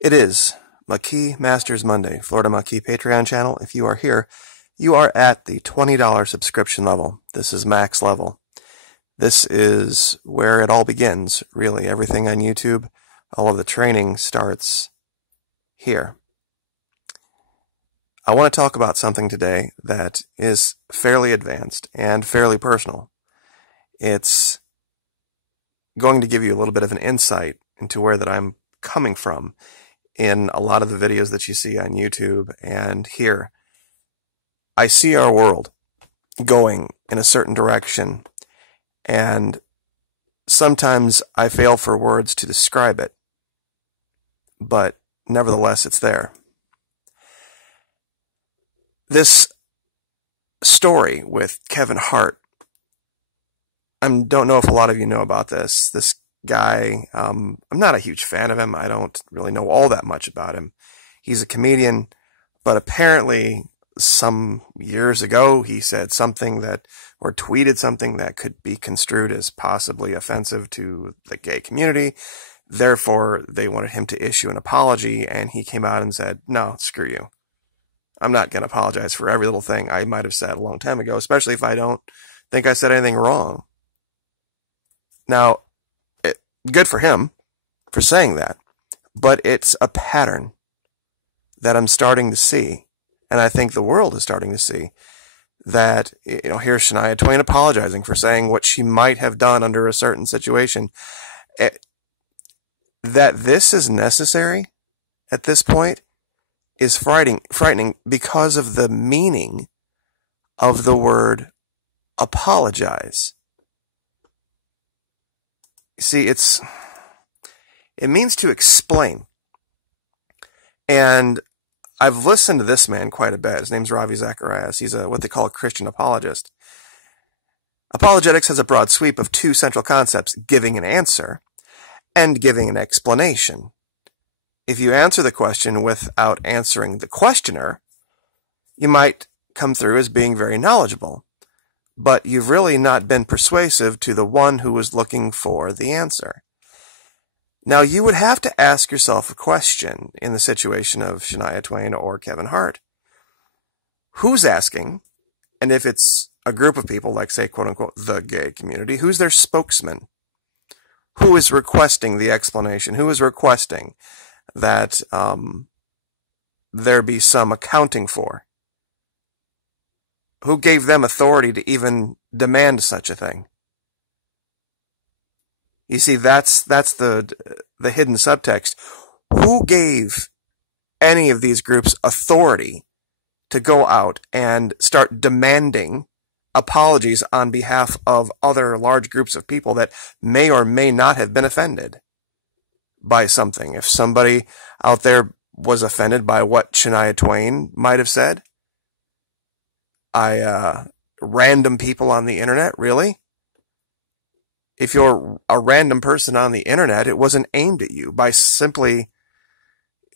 It is Maquis Masters Monday, Florida Maquis Patreon channel. If you are here, you are at the $20 subscription level. This is max level. This is where it all begins, really. Everything on YouTube, all of the training starts here. I want to talk about something today that is fairly advanced and fairly personal. It's going to give you a little bit of an insight into where that I'm coming from in a lot of the videos that you see on YouTube and here. I see our world going in a certain direction, and sometimes I fail for words to describe it, but nevertheless it's there. This story with Kevin Hart, I don't know if a lot of you know about this. This guy, I'm not a huge fan of him. I don't really know all that much about him. He's a comedian, but apparently some years ago he said something that, or tweeted something that could be construed as possibly offensive to the gay community. Therefore, they wanted him to issue an apology, and he came out and said, no, screw you. I'm not going to apologize for every little thing I might have said a long time ago, especially if I don't think I said anything wrong. Now, good for him for saying that, but it's a pattern that I'm starting to see, and I think the world is starting to see, that, here's Shania Twain apologizing for saying what she might have done under a certain situation. That this is necessary at this point is frightening because of the meaning of the word apologize. See, it means to explain. And I've listened to this man quite a bit. His name's Ravi Zacharias. He's what they call a Christian apologist. Apologetics has a broad sweep of two central concepts: giving an answer and giving an explanation. If you answer the question without answering the questioner, you might come through as being very knowledgeable, but you've really not been persuasive to the one who was looking for the answer. Now, you would have to ask yourself a question in the situation of Shania Twain or Kevin Hart. Who's asking? And if it's a group of people, like, say, quote-unquote, the gay community, who's their spokesman? Who is requesting the explanation? Who is requesting that there be some accounting for? Who gave them authority to even demand such a thing? You see, that's the hidden subtext. Who gave any of these groups authority to go out and start demanding apologies on behalf of other large groups of people that may or may not have been offended by something? If somebody out there was offended by what Shania Twain might have said, random people on the internet, really? If you're a random person on the internet, it wasn't aimed at you by simply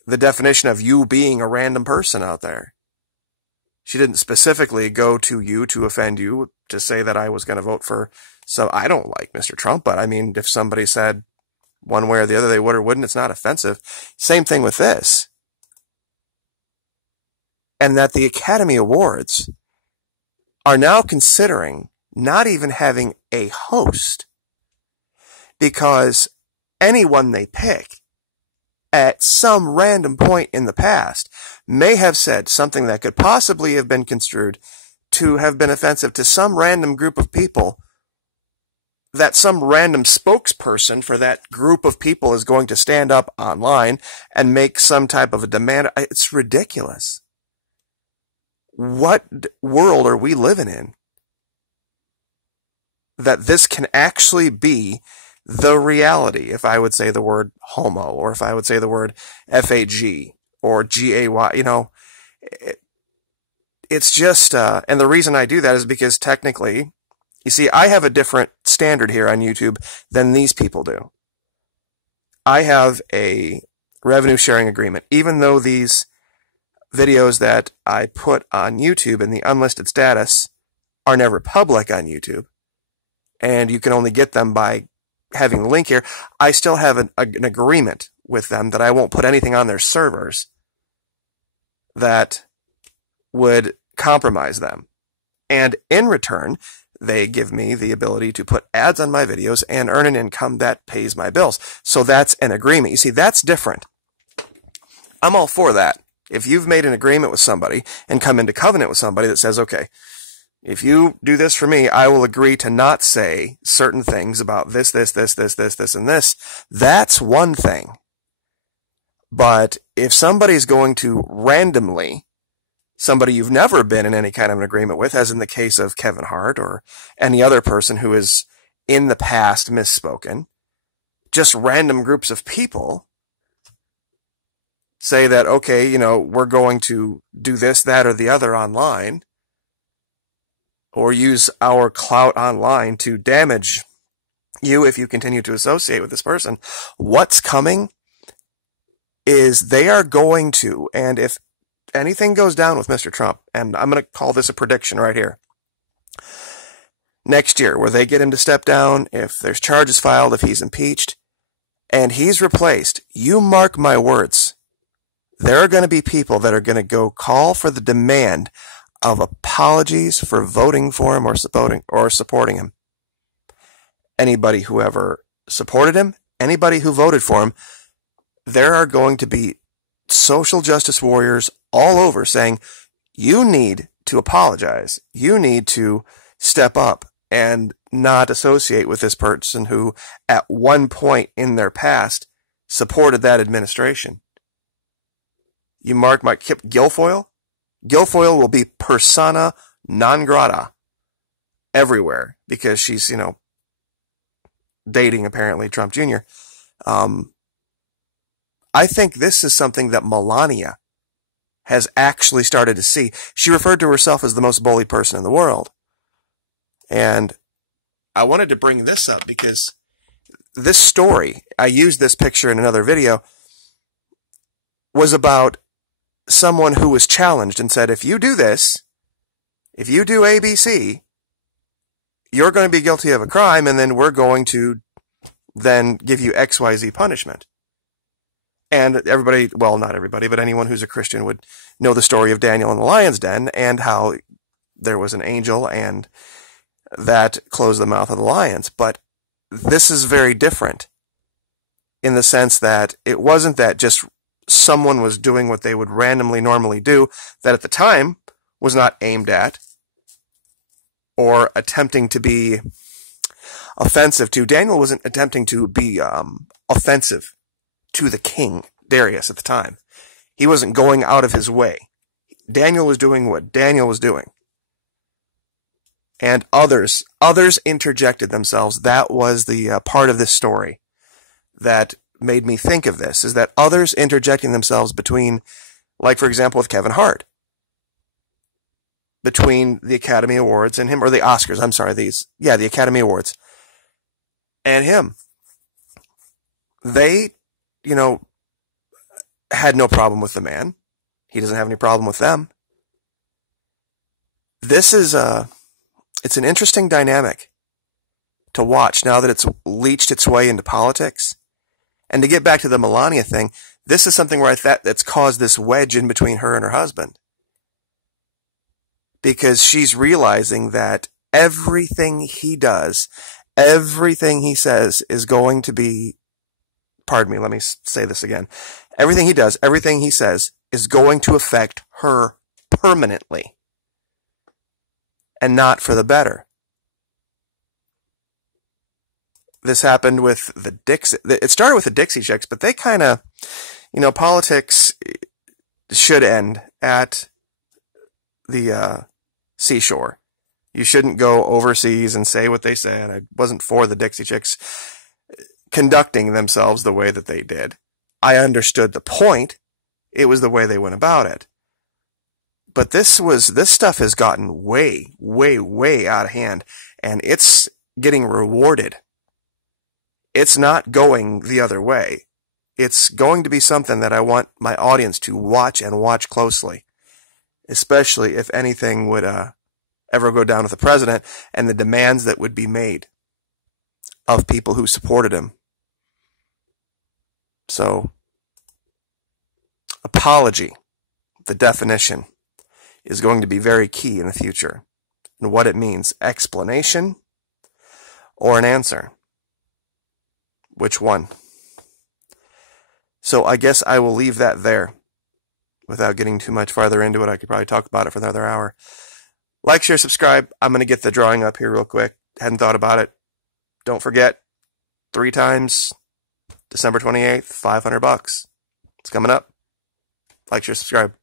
the definition of you being a random person out there. She didn't specifically go to you to offend you, to say that I was going to vote for, so I don't like Mr. Trump, but I mean, if somebody said one way or the other they would or wouldn't, it's not offensive. Same thing with this. And that the Academy Awards are now considering not even having a host, because anyone they pick at some random point in the past may have said something that could possibly have been construed to have been offensive to some random group of people, that some random spokesperson for that group of people is going to stand up online and make some type of a demand. It's ridiculous. What world are we living in that this can actually be the reality? If I would say the word homo, or if I would say the word FAG or GAY, it's just, and the reason I do that is because technically, you see, I have a different standard here on YouTube than these people do. I have a revenue sharing agreement, even though these videos that I put on YouTube in the unlisted status are never public on YouTube, and you can only get them by having the link here. I still have an agreement with them that I won't put anything on their servers that would compromise them. And in return, they give me the ability to put ads on my videos and earn an income that pays my bills. So that's an agreement. You see, that's different. I'm all for that. If you've made an agreement with somebody and come into covenant with somebody that says, okay, if you do this for me, I will agree to not say certain things about this, and this. That's one thing. But if somebody's going to randomly, somebody you've never been in any kind of an agreement with, as in the case of Kevin Hart or any other person who has in the past misspoken, just random groups of people say that, okay, you know, we're going to do this, that, or the other online, or use our clout online to damage you if you continue to associate with this person. What's coming is they are going to, and if anything goes down with Mr. Trump, and I'm going to call this a prediction right here, next year, where they get him to step down, if there's charges filed, if he's impeached, and he's replaced, you mark my words, there are going to be people that are going to go call for the demand of apologies for voting for him or supporting him. Anybody who ever supported him, anybody who voted for him, there are going to be social justice warriors all over saying, you need to apologize. You need to step up and not associate with this person who at one point in their past supported that administration. You mark my Kip Guilfoyle? Guilfoyle will be persona non grata everywhere because she's, you know, dating apparently Trump Jr. I think this is something that Melania has actually started to see. She referred to herself as the most bullied person in the world. And I wanted to bring this up because this story, I used this picture in another video, was about someone who was challenged and said, if you do this, if you do ABC, you're going to be guilty of a crime, and then we're going to then give you XYZ punishment. And everybody, well, not everybody, but anyone who's a Christian would know the story of Daniel in the lion's den and how there was an angel and that closed the mouth of the lions. But this is very different in the sense that it wasn't that just someone was doing what they would randomly normally do, that at the time was not aimed at or attempting to be offensive to. Daniel wasn't attempting to be offensive to the king, Darius, at the time. He wasn't going out of his way. Daniel was doing what Daniel was doing. And others interjected themselves. That was the part of this story that made me think of this, is that others interjecting themselves between, like for example with Kevin Hart, between the Academy Awards and him, or the Oscars, I'm sorry, the Academy Awards and him. They, you know, had no problem with the man. He doesn't have any problem with them. This is it's an interesting dynamic to watch now that it's leached its way into politics. And to get back to the Melania thing, this is something where that's caused this wedge in between her and her husband. Because she's realizing that everything he does, everything he says is going to be, pardon me, let me say this again. Everything he does, everything he says is going to affect her permanently. And not for the better. This happened with the Dixie. It started with the Dixie Chicks, but they kind of, you know, politics should end at the seashore. You shouldn't go overseas and say what they said. I wasn't for the Dixie Chicks conducting themselves the way that they did. I understood the point. It was the way they went about it. But this stuff has gotten way, way, way out of hand, and it's getting rewarded. It's not going the other way. It's going to be something that I want my audience to watch and watch closely, especially if anything would ever go down with the president and the demands that would be made of people who supported him. So Apology, the definition, is going to be very key in the future. And what it means, explanation or an answer. Which one? So I guess I will leave that there. Without getting too much farther into it, I could probably talk about it for another hour. Like, share, subscribe. I'm going to get the drawing up here real quick. Hadn't thought about it. Don't forget, 3 times, December 28th, $500. It's coming up. Like, share, subscribe.